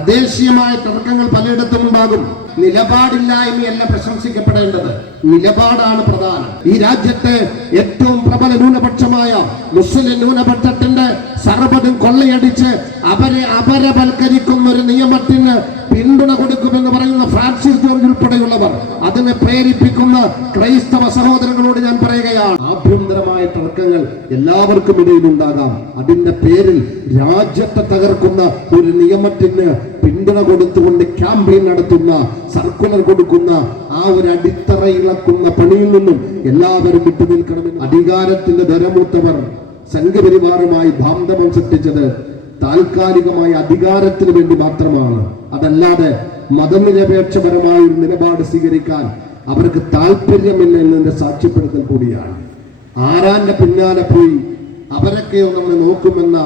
തദ്ദേശീയമായ തർക്കങ്ങൾ പലയിടത്തും ഉണ്ടാകും. നിലപാടില്ലായ്മയല്ല പ്രശംസിക്കപ്പെടേണ്ടത്, നിലപാടാണ് പ്രധാനം. ഈ രാജ്യത്തെ ഏറ്റവും പ്രബല ന്യൂനപക്ഷമായ മുസ്ലിം ന്യൂനപക്ഷത്തിന്റെ സർവ്വതും കൊള്ളയടിച്ച് അവരെ അപരവൽക്കരിക്കുന്ന ഒരു നിയമത്തിന് പിന്തുണ കൊടുക്കുമെന്ന് പറയുന്ന ഫ്രാൻസിസ് ജോർജ് ഉൾപ്പെടെയുള്ളവർ, അതിനെ പ്രേരിപ്പിക്കുന്ന ക്രൈസ്തവ സഹോദരങ്ങളോട് ഞാൻ പറയുകയാണ്, ആഭ്യന്തരമായ തർക്കങ്ങൾ എല്ലാവർക്കും ഇടയിലുണ്ടാകാം. അതിന്റെ പേരിൽ രാജ്യത്തെ തകർക്കുന്ന ഒരു നിയമത്തിന് പിന്തുണ കൊടുത്തുകൊണ്ട് ക്യാമ്പയിൻ നടത്തുന്ന, സർക്കുലർ കൊടുക്കുന്ന ആ ഒരു അടിത്തറ ഇളക്കുന്ന പണിയിൽ നിന്നും എല്ലാവരും വിട്ടുനിൽക്കണമെന്ന്. അധികാരത്തിന്റെ ധരമൂത്തവർ സംഘപരിവാറുമായി ബാന്ധവം സൃഷ്ടിച്ചത് താൽക്കാലികമായ അധികാരത്തിന് വേണ്ടി മാത്രമാണ്. അതല്ലാതെ മതനിരപേക്ഷപരമായ ഒരു നിലപാട് സ്വീകരിക്കാൻ അവർക്ക് താല്പര്യമില്ല എന്നതിന്റെ സാക്ഷ്യപ്പെടുത്തൽ കൂടിയാണ്. ആരാന്റെ പിന്നാലെ പോയി അവരൊക്കെയോ നമ്മളെ നോക്കുമെന്ന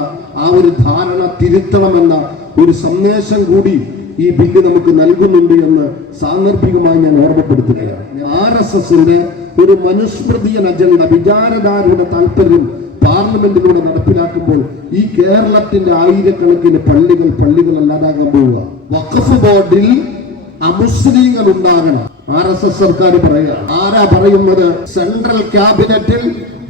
ആ ഒരു ധാരണ തിരുത്തണമെന്ന ഒരു സന്ദേശം കൂടി ഈ ബില്ല് നമുക്ക് നൽകുന്നുണ്ട് എന്ന് സാന്ദർഭികമായി ഞാൻ ഓർമ്മപ്പെടുത്തുകയാണ്. RSSന്റെ ഒരു മനുസ്മൃതിയൻ അജണ്ട, വിചാരധാരയുടെ താല്പര്യം പാർലമെന്റിലൂടെ നടപ്പിലാക്കുമ്പോൾ ഈ കേരളത്തിന്റെ ആയിരക്കണക്കിന് പള്ളികൾ അല്ലാതാകാൻ പോവുക. വഖഫ് ബോർഡിൽ അമുസ്ലിങ്ങൾ ഉണ്ടാകണം. RSS സർക്കാർ പറയുക. ആരാ പറയുന്നത്? സെൻട്രൽ ക്യാബിനറ്റിൽ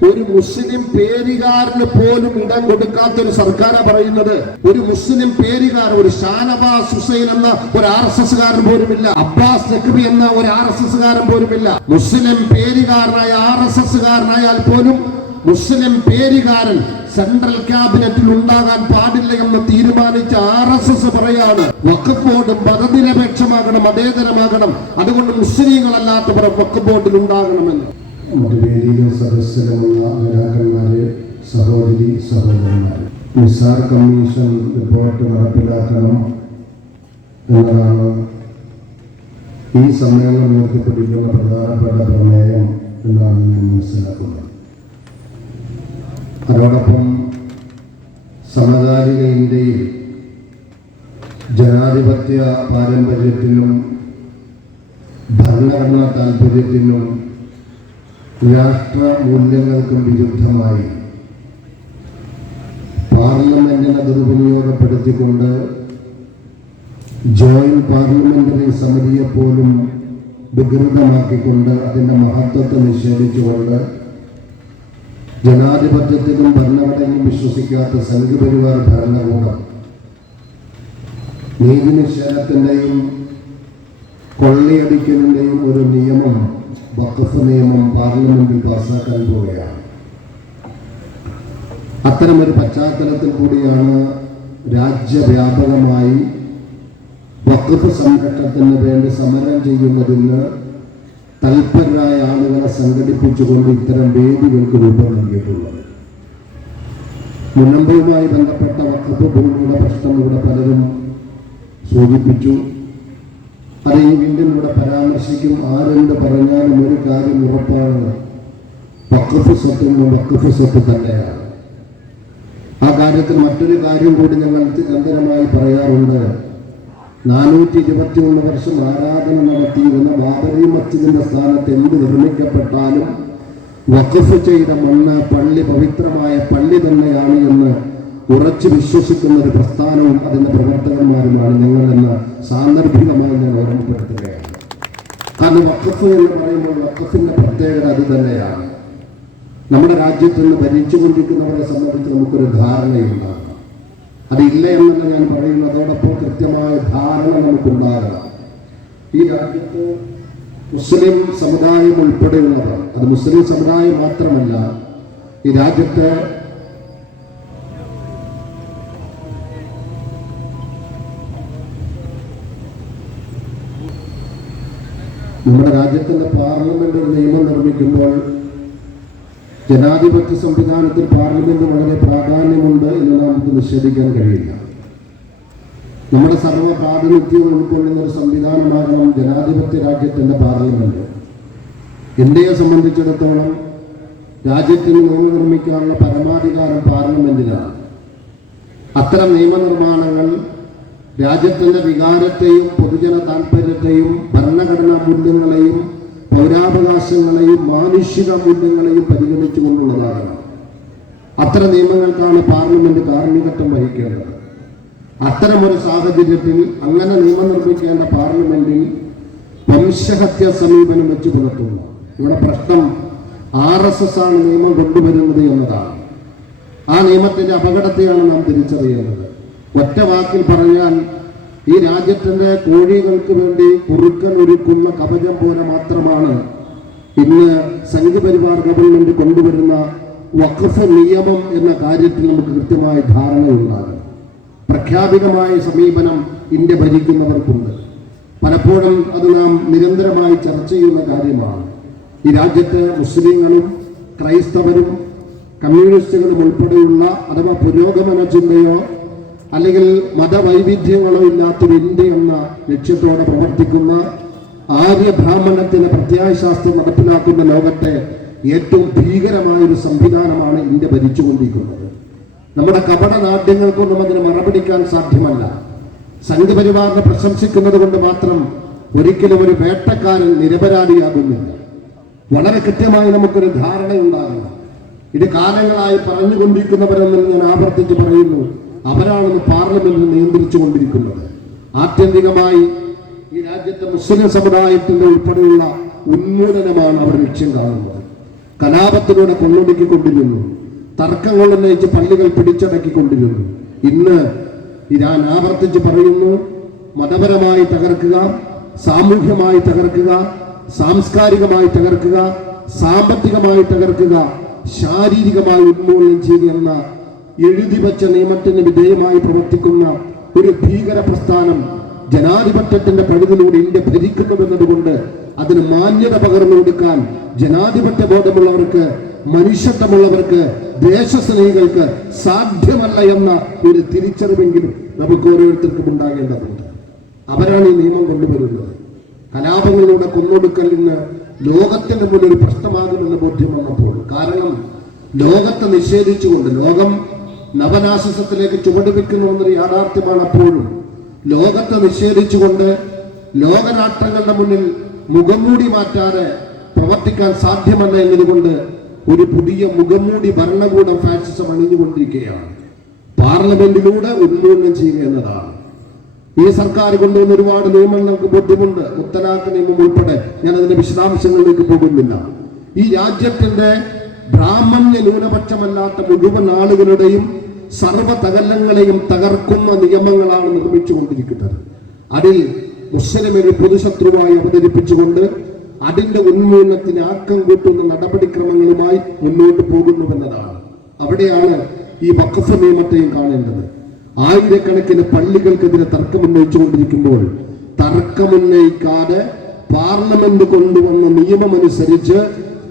ഒരു മുസ്ലിം പേരുകാരന് പോലും ഇടം കൊടുക്കാത്ത ഒരു സർക്കാരാ പറയുന്നത്. ഒരു മുസ്ലിം പേരുകാരൻ, ഒരു ഷാനവാസ് ഹുസൈൻ എന്ന ഒരു RSSകാരൻ പോലുമില്ല, അബ്ബാസ് നഖ്വി എന്ന ഒരു RSSകാരൻ പോലുമില്ല. മുസ്ലിം പേരുകാരനായ RSSകാരനായാൽ പോലും മുസ്ലിം പേരുകാരൻ സെൻട്രൽ ക്യാബിനറ്റിൽ ഉണ്ടാകാൻ പാടില്ല എന്ന് തീരുമാനിച്ച RSS പറയാണ്, വഖഫ് ബോർഡ് മതനിരപേക്ഷമാകണം, മതേതരമാകണം, അതുകൊണ്ട് മുസ്ലിങ്ങളല്ലാത്തവർ വഖഫ് ബോർഡിൽ ഉണ്ടാകണമെന്ന്. വേദിയിലും സദസ്സിലുമുള്ള നേതാക്കന്മാരെ, സഹോദരി സഹോദരന്മാരെ, നിസാർ കമ്മീഷൻ റിപ്പോർട്ട് നടപ്പിലാക്കണം എന്നതാണ് ഈ സമ്മേളനം ഉയർത്തിപ്പിടിക്കുന്ന പ്രധാനപ്പെട്ട പ്രമേയം എന്നാണ് ഞാൻ മനസ്സിലാക്കുന്നത്. അതോടൊപ്പം സമകാലിക ഇന്ത്യയിൽ ജനാധിപത്യ പാരമ്പര്യത്തിനും ഭരണഘടനാ താല്പര്യത്തിനും രാഷ്ട്ര മൂല്യങ്ങൾക്കും വിരുദ്ധമായി പാർലമെന്റിനെ ദുർവിനിയോഗപ്പെടുത്തിക്കൊണ്ട് ജോയിന്റ് പാർലമെന്ററി സമിതിയെ പോലും വികൃതമാക്കിക്കൊണ്ട് അതിന്റെ മഹത്വത്തെ നിഷേധിച്ചുകൊണ്ട് ജനാധിപത്യത്തിലും ഭരണഘടനയിലും വിശ്വസിക്കാത്ത സംഘപരിവാർ ഭരണകൂടം നീതി നിഷേധത്തിന്റെയും കൊള്ളയടിക്കലിന്റെയും ഒരു നിയമം, വഖഫ് നിയമം പാർലമെന്റിൽ പാസ്സാക്കാൻ പോവുകയാണ്. അത്തരമൊരു പശ്ചാത്തലത്തിൽ കൂടിയാണ് രാജ്യവ്യാപകമായി വഖഫ് സംരക്ഷണത്തിന് വേണ്ടി സമരം ചെയ്യുന്നതിന് തൽപരരായ ആളുകളെ സംഘടിപ്പിച്ചുകൊണ്ട് ഇത്തരം വേദികൾക്ക് രൂപം നൽകിയിട്ടുള്ളത്. മുനമ്പുമായി ബന്ധപ്പെട്ട വഖഫ് ഭൂമിയുടെ പ്രശ്നം ഇവിടെ പലരും സൂചിപ്പിച്ചു. അത് വീണ്ടും ഇവിടെ പരാമർശിക്കും. ആരെന്ത് പറഞ്ഞാലും ഒരു കാര്യം ഉറപ്പാണ്, വഖഫ് സ്വത്ത് തന്നെയാണ്. ആ കാര്യത്തിൽ മറ്റൊരു കാര്യം കൂടി ഞങ്ങൾ നിരന്തരമായി പറയാറുണ്ട്. 421 വർഷം ആരാധന നടത്തിയിരുന്ന ബാബരി മസ്ജിദിന്റെ സ്ഥാനത്ത് എന്ത് നിർമ്മിക്കപ്പെട്ടാലും വഖഫ് ചെയ്ത മണ്ണ് പള്ളി, പവിത്രമായ പള്ളി തന്നെയാണ് എന്ന് ഉറച്ചു വിശ്വസിക്കുന്ന ഒരു പ്രസ്ഥാനവും അതിന്റെ പ്രവർത്തകന്മാരുമാണ് ഞങ്ങളെന്ന് സാന്ദർഭികമായി ഞാൻ ഓർമ്മപ്പെടുത്തുകയാണ്. കാരണം വഖഫ് എന്ന് പറയുമ്പോൾ വഖഫിന്റെ പ്രത്യേകത അത് തന്നെയാണ്. നമ്മുടെ രാജ്യത്ത് നിന്ന് ഭരിച്ചുകൊണ്ടിരിക്കുന്നവരെ സംബന്ധിച്ച് നമുക്കൊരു ധാരണയുണ്ടാകും. അതില്ല എന്നല്ല ഞാൻ പറയുന്നത്. അതോടൊപ്പം കൃത്യമായ ധാരണ നമുക്കുണ്ടാകണം. ഈ രാജ്യത്ത് മുസ്ലിം സമുദായം ഉൾപ്പെടെയുള്ളവർ, അത് മുസ്ലിം സമുദായം മാത്രമല്ല, ഈ രാജ്യത്തെ നമ്മുടെ രാജ്യത്തിന്റെ പാർലമെന്റ് ഒരു നിയമം നിർമ്മിക്കുമ്പോൾ ജനാധിപത്യ സംവിധാനത്തിൽ പാർലമെന്റ് വളരെ പ്രാധാന്യമുണ്ട് എന്ന് നമുക്ക് നിഷേധിക്കാൻ കഴിയില്ല. നമ്മുടെ സർവ്വ പ്രാതിനിധ്യവും ഉൾക്കൊള്ളുന്ന ഒരു സംവിധാനമാകണം ജനാധിപത്യ രാജ്യത്തിന്റെ പാർലമെന്റ്. ഇന്ത്യയെ സംബന്ധിച്ചിടത്തോളം രാജ്യത്തിന് നിയമം നിർമ്മിക്കാനുള്ള പരമാധികാരം പാർലമെന്റിനാണ്. അത്തരം നിയമനിർമ്മാണങ്ങൾ രാജ്യത്തിന്റെ വികാരത്തെയും പൊതുജന താല്പര്യത്തെയും ഭരണഘടനാ മൂല്യങ്ങളെയും പൗരാവകാശങ്ങളെയും മാനുഷിക മൂല്യങ്ങളെയും പരിഗണിച്ചുകൊണ്ടുള്ളതാകണം. അത്തരം നിയമങ്ങൾക്കാണ് പാർലമെന്റ് കാർമ്മികത്വം വഹിക്കേണ്ടത്. അത്തരമൊരു സാഹചര്യത്തിൽ അങ്ങനെ നിയമം നിർമ്മിക്കേണ്ട പാർലമെന്റിൽ വംശഹത്യ സമീപനം വെച്ച് പുലർത്തുന്നു. ഇവിടെ പ്രശ്നം RSS ആണ് നിയമം കൊണ്ടുവരുന്നത് എന്നതാണ്. ആ നിയമത്തിന്റെ അപകടത്തെയാണ് നാം തിരിച്ചറിയുന്നത്. ഒറ്റ വാക്കിൽ പറഞ്ഞാൽ ഈ രാജ്യത്തിന്റെ കോഴികൾക്ക് വേണ്ടി കുറുക്കൻ ഒരുക്കുന്ന കവചം പോലെ മാത്രമാണ് ഇന്ന് സംഘപരിവാർ ഗവൺമെന്റ് കൊണ്ടുവരുന്ന വഖഫ് നിയമം എന്ന കാര്യത്തിൽ നമുക്ക് കൃത്യമായ ധാരണയുണ്ടാകും. പ്രഖ്യാപിതമായ സമീപനം ഇന്ത്യ ഭരിക്കുന്നവർക്കുണ്ട്. പലപ്പോഴും അത് നാം നിരന്തരമായി ചർച്ച ചെയ്യുന്ന കാര്യമാണ്. ഈ രാജ്യത്ത് മുസ്ലിങ്ങളും ക്രൈസ്തവരും കമ്മ്യൂണിസ്റ്റുകളും ഉൾപ്പെടെയുള്ള അഥവാ പുരോഗമന ചിന്തയോ അല്ലെങ്കിൽ മതവൈവിധ്യങ്ങളോ ഇല്ലാത്തൊരു ഇന്ത്യ എന്ന ലക്ഷ്യത്തോടെ പ്രവർത്തിക്കുന്ന ആര്യ ബ്രാഹ്മണത്തിന്റെ പ്രത്യയശാസ്ത്രം നടപ്പിലാക്കുന്ന ലോകത്തെ ഏറ്റവും ഭീകരമായൊരു സംവിധാനമാണ് ഇന്ത്യ ഭരിച്ചുകൊണ്ടിരിക്കുന്നത്. നമ്മുടെ കപട നാട്യങ്ങൾക്കൊന്നും അതിന് മറപിടിക്കാൻ സാധ്യമല്ല. സംഘപരിവാറിനെ പ്രശംസിക്കുന്നത് കൊണ്ട് മാത്രം ഒരിക്കലും ഒരു വേട്ടക്കാരൻ നിരപരാധിയാകുന്നില്ല. വളരെ കൃത്യമായി നമുക്കൊരു ധാരണയുണ്ടാകണം. ഇത് കാലങ്ങളായി പറഞ്ഞുകൊണ്ടിരിക്കുന്നവരെന്ന് ഞാൻ ആവർത്തിച്ച് പറയുന്നു, അവരാണ് പാർലമെന്റിൽ നിയന്ത്രിച്ചു കൊണ്ടിരിക്കുന്നത്. ആത്യന്തികമായി ഈ രാജ്യത്തെ മുസ്ലിം സമുദായത്തിന്റെ ഉൾപ്പെടെയുള്ള ഉന്മൂലനമാണ് അവർ ലക്ഷ്യം കാണുന്നത്. കലാപത്തിലൂടെ കൊള്ളൊടുക്കിക്കൊണ്ടിരുന്നു, തർക്കങ്ങൾ ഉന്നയിച്ച് പള്ളികൾ പിടിച്ചടക്കിക്കൊണ്ടിരുന്നു. ഇന്ന് ഞാൻ ആവർത്തിച്ച് പറയുന്നു, മതപരമായി തകർക്കുക, സാമൂഹ്യമായി തകർക്കുക, സാംസ്കാരികമായി തകർക്കുക, സാമ്പത്തികമായി തകർക്കുക, ശാരീരികമായി ഉന്മൂലനം ചെയ്യുക എന്ന എഴുതി വച്ച നിയമത്തിന് വിധേയമായി പ്രവർത്തിക്കുന്ന ഒരു ഭീകര പ്രസ്ഥാനം ജനാധിപത്യത്തിന്റെ പഴുതിലൂടെ ഇന്ത്യ ഭരിക്കുന്നുവെന്നതുകൊണ്ട് അതിന് മാന്യത പകർന്നു കൊടുക്കാൻ ജനാധിപത്യ ബോധമുള്ളവർക്ക്, മനുഷ്യത്വമുള്ളവർക്ക്, ദേശസ്നേഹികൾക്ക് സാധ്യമല്ല എന്ന ഒരു തിരിച്ചറിവെങ്കിലും നമുക്ക് ഓരോരുത്തർക്കും ഉണ്ടാകേണ്ടതുണ്ട്. അവരാണ് ഈ നിയമം കൊണ്ടുവരുന്നത്. കലാപങ്ങളിലൂടെ കൊന്നൊടുക്കൽ ഇന്ന് ലോകത്തിന്റെ മുന്നിൽ ഒരു പ്രശ്നമാകുമെന്ന് ബോധ്യം വന്നപ്പോൾ, കാരണം ലോകത്തെ നിഷേധിച്ചുകൊണ്ട് ലോകം നവനാശസത്തിലേക്ക് ചുവടുവെക്കുന്നു എന്നൊരു യാഥാർത്ഥ്യമാണ്. അപ്പോഴും ലോകത്തെ നിഷേധിച്ചുകൊണ്ട് ലോകരാഷ്ട്രങ്ങളുടെ മുന്നിൽ മുഖംമൂടി മാറ്റാതെ പ്രവർത്തിക്കാൻ സാധ്യമല്ല എന്നതുകൊണ്ട് ഒരു പുതിയ മുഖംമൂടി ഭരണകൂടം ഫാസിസം അണിഞ്ഞുകൊണ്ടിരിക്കുകയാണ്. പാർലമെന്റിലൂടെ ഉന്മൂലനം ചെയ്യുക എന്നതാണ്. ഈ സർക്കാർ കൊണ്ടുവന്ന ഒരുപാട് നിയമങ്ങൾക്ക് ബോധ്യമുണ്ട്. മുത്തലാഖ് നിയമം ഉൾപ്പെടെ ഞാൻ അതിന്റെ വിശദാംശങ്ങളിലേക്ക് പോകുന്നില്ല. ഈ രാജ്യത്തിന്റെ ബ്രാഹ്മണ്യ ന്യൂനപക്ഷമല്ലാത്ത മുഴുവൻ ആളുകളുടെയും സർവ്വതകലങ്ങളെയും തകർക്കുന്ന നിയമങ്ങളാണ് നിർമ്മിച്ചുകൊണ്ടിരിക്കുന്നത്. അതിൽ മുസ്ലിം ഒരു പൊതുശത്രുവായി അവതരിപ്പിച്ചുകൊണ്ട് അതിന്റെ ഉന്മൂലനത്തിന് ആക്കം കൂട്ടുന്ന നടപടിക്രമങ്ങളുമായി മുന്നോട്ട് പോകുന്നുവെന്നതാണ്. അവിടെയാണ് ഈ വഖഫ് നിയമത്തെയും കാണേണ്ടത്. ആയിരക്കണക്കിന് പള്ളികൾക്കെതിരെ തർക്കമുന്നയിച്ചുകൊണ്ടിരിക്കുമ്പോൾ തർക്കമുന്നയിക്കാതെ പാർലമെന്റ് കൊണ്ടുവന്ന നിയമമനുസരിച്ച്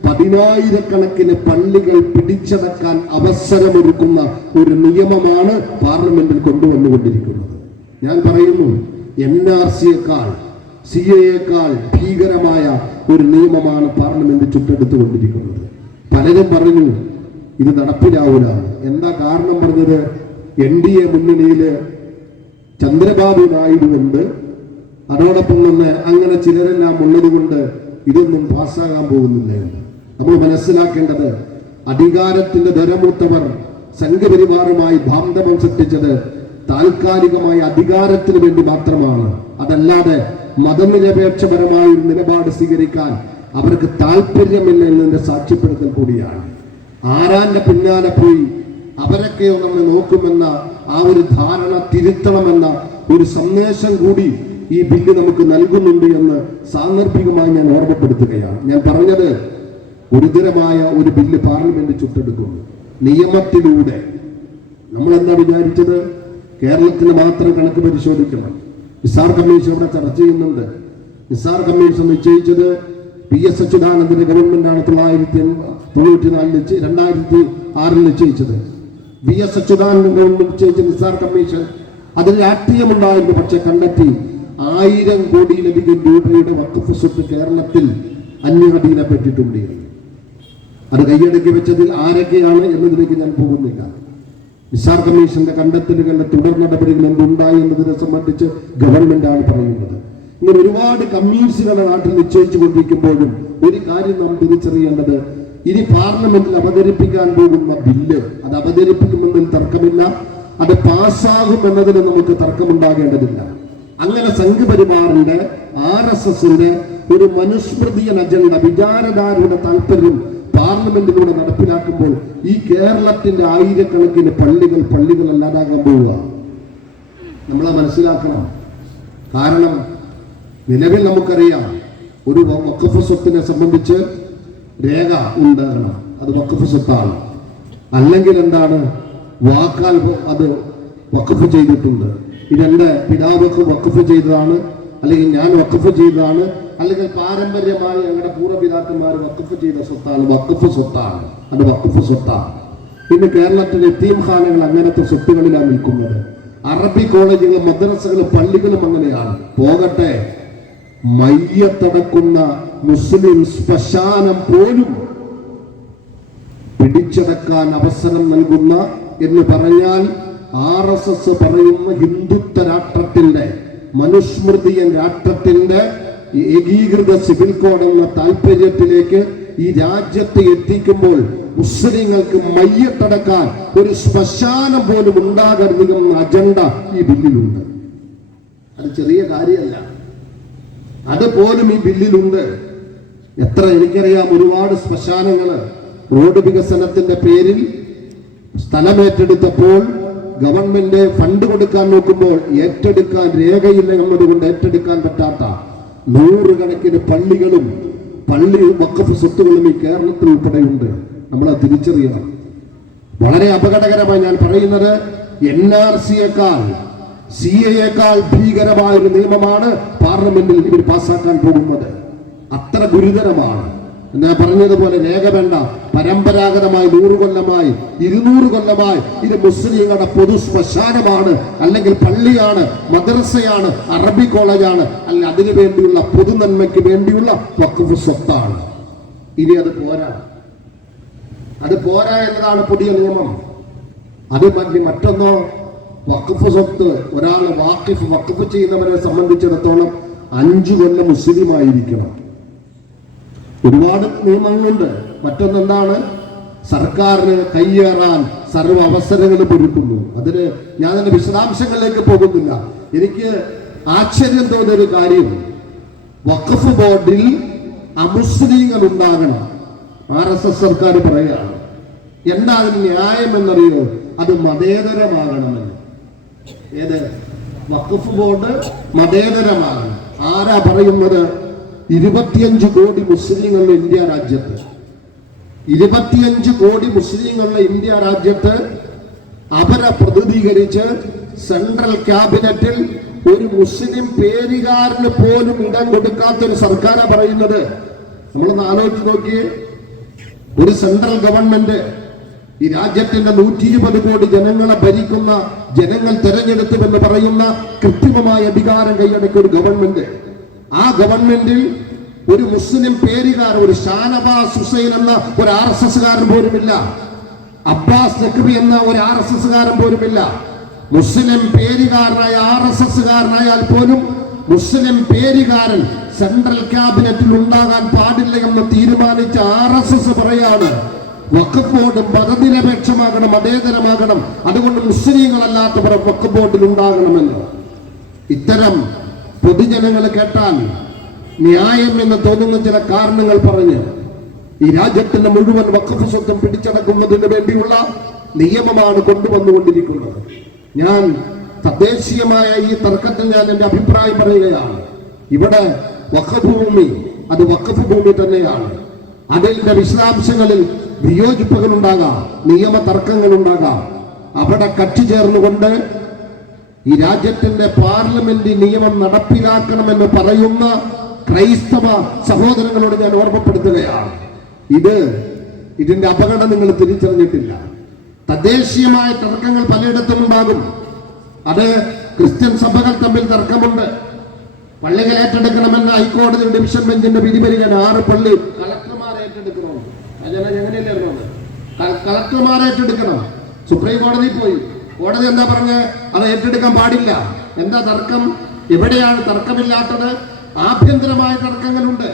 10,000-കണക്കിന് പള്ളികൾ പിടിച്ചടക്കാൻ അവസരമൊരുക്കുന്ന ഒരു നിയമമാണ് പാർലമെന്റിൽ കൊണ്ടുവന്നുകൊണ്ടിരിക്കുന്നത്. ഞാൻ പറയുന്നു, NRC-യേക്കാൾ CAA-യേക്കാൾ ഭീകരമായ ഒരു നിയമമാണ് പാർലമെന്റ് ചുട്ടെടുത്തുകൊണ്ടിരിക്കുന്നത്. പലരും പറഞ്ഞു ഇത് നടപ്പിലാവൂല. എന്താ കാരണം പറഞ്ഞത്? NDA മുന്നണിയില് ചന്ദ്രബാബു നായിഡു ഉണ്ട്, അതോടൊപ്പം തന്നെ അങ്ങനെ ചിലരെല്ലാം ഉള്ളത് കൊണ്ട് ഇതൊന്നും പാസ്സാകാൻ പോകുന്നില്ല എന്ന് നമ്മൾ മനസ്സിലാക്കേണ്ടത്. അധികാരത്തിന്റെ ധരമൂത്തവർ സംഘപരിവാറുമായി ബാന്ധവം സൃഷ്ടിച്ചത് താൽക്കാലികമായ അധികാരത്തിന് വേണ്ടി മാത്രമാണ്. അതല്ലാതെ മതനിരപേക്ഷപരമായ ഒരു നിലപാട് സ്വീകരിക്കാൻ അവർക്ക് താല്പര്യമില്ല എന്നതിന്റെ സാക്ഷ്യപ്പെടുത്തൽ കൂടിയാണ്. ആരാന്റെ പിന്നാലെ പോയി അവരൊക്കെയോ നമ്മെ നോക്കുമെന്ന ആ ഒരു ധാരണ തിരുത്തണമെന്ന ഒരു സന്ദേശം കൂടി ഈ ബില്ല് നമുക്ക് നൽകുന്നുണ്ട് എന്ന് സാന്ദർഭികമായി ഞാൻ ഓർമ്മപ്പെടുത്തുകയാണ്. ഞാൻ പറഞ്ഞത്, ഗുരുതരമായ ഒരു ബില്ല് പാർലമെന്റ് ചുട്ടെടുക്കുന്നു നിയമത്തിലൂടെ. നമ്മൾ എന്താ വിചാരിച്ചത്? കേരളത്തിന് മാത്രം കണക്ക് പരിശോധിക്കണം. നിസാർ കമ്മീഷൻ ഇവിടെ ചർച്ച ചെയ്യുന്നുണ്ട്. നിസാർ കമ്മീഷൻ നിശ്ചയിച്ചത് PS അച്യുതാനന്ദന്റെ ഗവൺമെന്റാണ് 2006 നിശ്ചയിച്ചത്. VS അച്യുതാനന്ദൻ ഗവൺമെന്റ് നിശ്ചയിച്ച നിസാർ കമ്മീഷൻ അതിൽ രാഷ്ട്രീയമുണ്ടായിരുന്നു. പക്ഷെ കണ്ടെത്തി 1000 കോടിയിലധികം രൂപയുടെ വഖഫ് സ്വത്ത് കേരളത്തിൽ അന്യാധീനപ്പെട്ടിട്ടുണ്ട്. അത് കൈയടക്കി വെച്ചതിൽ ആരൊക്കെയാണ് എന്നതിലേക്ക് ഞാൻ പോകുന്നില്ല. നിസാർ കമ്മീഷന്റെ കണ്ടെത്തലുകളുടെ തുടർ നടപടികൾ എന്തുണ്ടായി എന്നതിനെ സംബന്ധിച്ച് ഗവൺമെന്റാണ് പറയുന്നത്. ഇങ്ങനെ ഒരുപാട് കമ്മീഷനുകളെ നാട്ടിൽ നിശ്ചയിച്ചു കൊണ്ടിരിക്കുമ്പോഴും ഒരു കാര്യം നാം തിരിച്ചറിയേണ്ടത്, ഇനി പാർലമെന്റിൽ അവതരിപ്പിക്കാൻ പോകുന്ന ബില്ല് അത് അവതരിപ്പിക്കുമെന്നതിൽ തർക്കമില്ല. അത് പാസ്സാകും എന്നതിന് നമുക്ക് തർക്കമുണ്ടാകേണ്ടതില്ല. അങ്ങനെ സംഘപരിവാറിന്റെ RSSന്റെ ഒരു മനുസ്മൃതിയൻ അജണ്ട, വിചാരധാരയുടെ താല്പര്യം പാർലമെന്റിലൂടെ നടപ്പിലാക്കുമ്പോൾ ഈ കേരളത്തിന്റെ ആയിരക്കണക്കിന് പള്ളികൾ അല്ലാതാകാൻ പോവുക. നമ്മളെ മനസ്സിലാക്കണം. കാരണം നിലവിൽ നമുക്കറിയാം, ഒരു വഖഫ് സ്വത്തിനെ സംബന്ധിച്ച് രേഖ ഉണ്ടാകണം, അത് വഖഫ് സ്വത്താണ്. അല്ലെങ്കിൽ എന്താണ്, വാക്കാൽ അത് വഖഫ് ചെയ്തിട്ടുണ്ട്, ഇതെന്റെ പിതാവ് വഖഫ് ചെയ്തതാണ്, അല്ലെങ്കിൽ ഞാൻ വഖഫ് ചെയ്തതാണ്, അല്ലെങ്കിൽ പാരമ്പര്യമായി ഞങ്ങളുടെ പൂർവ്വപിതാക്കന്മാർ വഖഫ് ചെയ്ത സ്വത്താണ്, വഖഫ് സ്വത്താണ്, അത് വഖഫ് സ്വത്താണ്. ഇന്ന് കേരളത്തിലെ യതീംഖാനകൾ അങ്ങനത്തെ സ്വത്തുകളിലാണ് നിൽക്കുന്നത്. അറബി കോളേജുകളും മദ്രസകളും പള്ളികളും അങ്ങനെയാണ്. പോകട്ടെ, മയ്യത്തടക്കുന്ന മുസ്ലിം ശ്മശാനം പോലും പിടിച്ചടക്കാൻ അവസരം നൽകുന്ന എന്ന് പറഞ്ഞാൽ RSS പറയുന്ന ഹിന്ദുത്വ രാഷ്ട്രത്തിന്റെ, മനുസ്മൃതിയൻ രാഷ്ട്രത്തിന്റെ ഏകീകൃത സിവിൽ കോഡ് എന്ന താല്പര്യത്തിലേക്ക് ഈ രാജ്യത്തെ എത്തിക്കുമ്പോൾ മുസ്ലിങ്ങൾക്ക് മയ്യത്തടക്കാൻ ഒരു ശ്മശാനം പോലും ഉണ്ടാകരുത് എന്ന അജണ്ട ഈ ബില്ലിലുണ്ട്. അത് ചെറിയ കാര്യമല്ല, അതുപോലും ഈ ബില്ലിലുണ്ട്. എത്ര എനിക്കറിയാം, ഒരുപാട് ശ്മശാനങ്ങള് റോഡ് വികസനത്തിന്റെ പേരിൽ സ്ഥലമേറ്റെടുത്തപ്പോൾ ഗവൺമെന്റ് ഫണ്ട് കൊടുക്കാൻ നോക്കുമ്പോൾ ഏറ്റെടുക്കാൻ രേഖയില്ല എന്നതുകൊണ്ട് ഏറ്റെടുക്കാൻ പറ്റാത്ത നൂറുകണക്കിന് പള്ളികളും വഖഫ് സ്വത്തുകളും ഈ കേരളത്തിൽ ഉൾപ്പെടെയുണ്ട്. നമ്മളത് തിരിച്ചറിയണം. വളരെ അപകടകരമായി ഞാൻ പറയുന്നത്, NRCയേക്കാൾ CAയേക്കാൾ ഭീകരമായൊരു നിയമമാണ് പാർലമെന്റിൽ ഇവർ പാസ്സാക്കാൻ പോകുന്നത്. അത്ര ഗുരുതരമാണ്. ഞാൻ പറഞ്ഞതുപോലെ രേഖ വേണ്ട, പരമ്പരാഗതമായി 100 കൊല്ലമായി 200 കൊല്ലമായി ഇത് മുസ്ലിങ്ങളുടെ പൊതു ശ്മശാനമാണ്, അല്ലെങ്കിൽ പള്ളിയാണ്, മദ്രസയാണ്, അറബി കോളേജാണ്, അല്ലെങ്കിൽ അതിനു വേണ്ടിയുള്ള പൊതു നന്മയ്ക്ക് വേണ്ടിയുള്ള വഖഫ് സ്വത്താണ്. ഇനി അത് പോരാ എന്നതാണ് പുതിയ നിയമം. അത് മറ്റൊന്നോ, വഖഫ് സ്വത്ത് ഒരാൾ വഖഫ് ചെയ്യുന്നവരെ സംബന്ധിച്ചിടത്തോളം 5 കൊല്ലം മുസ്ലിം ആയിരിക്കണം. ഒരുപാട് നിയമങ്ങളുണ്ട്. മറ്റൊന്നെന്താണ്, സർക്കാരിന് കയ്യേറാൻ സർവ്വ അവസരങ്ങളും ഒരുക്കുന്നു. അതിന് ഞാൻ അതിന്റെ വിശദാംശങ്ങളിലേക്ക് പോകുന്നില്ല. എനിക്ക് ആശ്ചര്യം തോന്നിയൊരു കാര്യം, വഖഫ് ബോർഡിൽ അമുസ്ലിങ്ങൾ ഉണ്ടാകണം. RSS സർക്കാർ പറയുകയാണ്. എന്താ അതിന് ന്യായം എന്നറിയോ? അത് മതേതരമാകണമെന്ന്. ഏത് വഖഫ് ബോർഡ് മതേതരമാകണം. ആരാ പറയുന്നത്? 25 കോടി മുസ്ലിങ്ങളുടെ ഇന്ത്യ രാജ്യത്ത്, 25 കോടി മുസ്ലിങ്ങളുടെ ഇന്ത്യ രാജ്യത്ത് അവരെ പ്രതിനിധീകരിച്ച് സെൻട്രൽ ക്യാബിനറ്റിൽ ഒരു മുസ്ലിം പേരുകാരന് പോലും ഇടം കൊടുക്കാത്തൊരു സർക്കാരാണ് പറയുന്നത്. നമ്മളൊന്ന് ആലോചിച്ച് നോക്കിയേ. ഒരു സെൻട്രൽ ഗവൺമെന്റ് ഈ രാജ്യത്തിന്റെ 120 കോടി ജനങ്ങളെ ഭരിക്കുന്ന, ജനങ്ങൾ തെരഞ്ഞെടുത്തുവെന്ന് പറയുന്ന കൃത്രിമമായ അധികാരം കൈയടക്കിയ ഒരു ഗവൺമെന്റ്. ആ ഗവൺമെന്റിൽ ഒരു മുസ്ലിം പേരുകാരൻ, ഒരു ഷാനവാസ് ഹുസൈൻ എന്ന ഒരു RSSകാരൻ പോലുമില്ല, അബ്ബാസ് നഖ്വി എന്ന ഒരു RSSകാരൻ പോലുമില്ല. മുസ്ലിം പേരുകാരനായ RSSകാരനായാൽ പോലും മുസ്ലിം പേരുകാരൻ സെൻട്രൽ ക്യാബിനറ്റിൽ ഉണ്ടാകാൻ പാടില്ല എന്ന് തീരുമാനിച്ച RSS പറയാണ്, വഖഫ് ബോർഡ് മതനിരപേക്ഷമാകണം, മതേതരമാകണം, അതുകൊണ്ട് മുസ്ലിങ്ങളല്ലാത്തവർ വഖഫ് ബോർഡിൽ ഉണ്ടാകണമെന്ന്. ഇത്തരം പൊതുജനങ്ങൾ കേട്ടാൽ ന്യായം എന്ന് തോന്നുന്ന ചില കാരണങ്ങൾ പറഞ്ഞ് ഈ രാജ്യത്തിന്റെ മുഴുവൻ വഖഫ് സ്വത്തും പിടിച്ചടക്കുന്നതിന് വേണ്ടിയുള്ള നിയമമാണ് കൊണ്ടുവന്നുകൊണ്ടിരിക്കുന്നത്. ഞാൻ തദ്ദേശീയമായ ഈ തർക്കത്തിൽ ഞാൻ എന്റെ അഭിപ്രായം പറയുകയാണ്. ഇവിടെ വഖഫ് ഭൂമി അത് വഖഫ് ഭൂമി തന്നെയാണ്. അതിന്റെ വിശദാംശങ്ങളിൽ വിയോജിപ്പുകൾ ഉണ്ടാകാം, നിയമ തർക്കങ്ങൾ ഉണ്ടാകാം. അവിടെ കക്ഷി ചേർന്നുകൊണ്ട് ഈ രാജ്യത്തിന്റെ പാർലമെന്റ് നിയമം നടപ്പിലാക്കണമെന്ന് പറയുന്ന ക്രൈസ്തവ സഹോദരങ്ങളോട് ഞാൻ ഓർമ്മപ്പെടുത്തുകയാണ്. ഇതിന്റെ അപകടം നിങ്ങൾ തിരിച്ചറിഞ്ഞിട്ടില്ല. തദ്ദേശീയമായ തർക്കങ്ങൾ പലയിടത്തും ഉണ്ടാകും. അത് ക്രിസ്ത്യൻ സഭകൾ തമ്മിൽ തർക്കമുണ്ട്. പള്ളികൾ ഏറ്റെടുക്കണമെന്ന ഹൈക്കോടതി ഡിവിഷൻ ബെഞ്ചിന്റെ വിധി വരികയാണ്. 6 പള്ളി കളക്ടർമാർ ഏറ്റെടുക്കണം. എങ്ങനെയല്ലേ കളക്ടർമാർ ഏറ്റെടുക്കണം. സുപ്രീം കോടതി പോയി. കോടതി എന്താ പറഞ്ഞ്? അത് ഏറ്റെടുക്കാൻ പാടില്ല. എന്താ തർക്കം? എവിടെയാണ് തർക്കമില്ലാത്തത്? ആഭ്യന്തരമായ തർക്കങ്ങളുണ്ട്.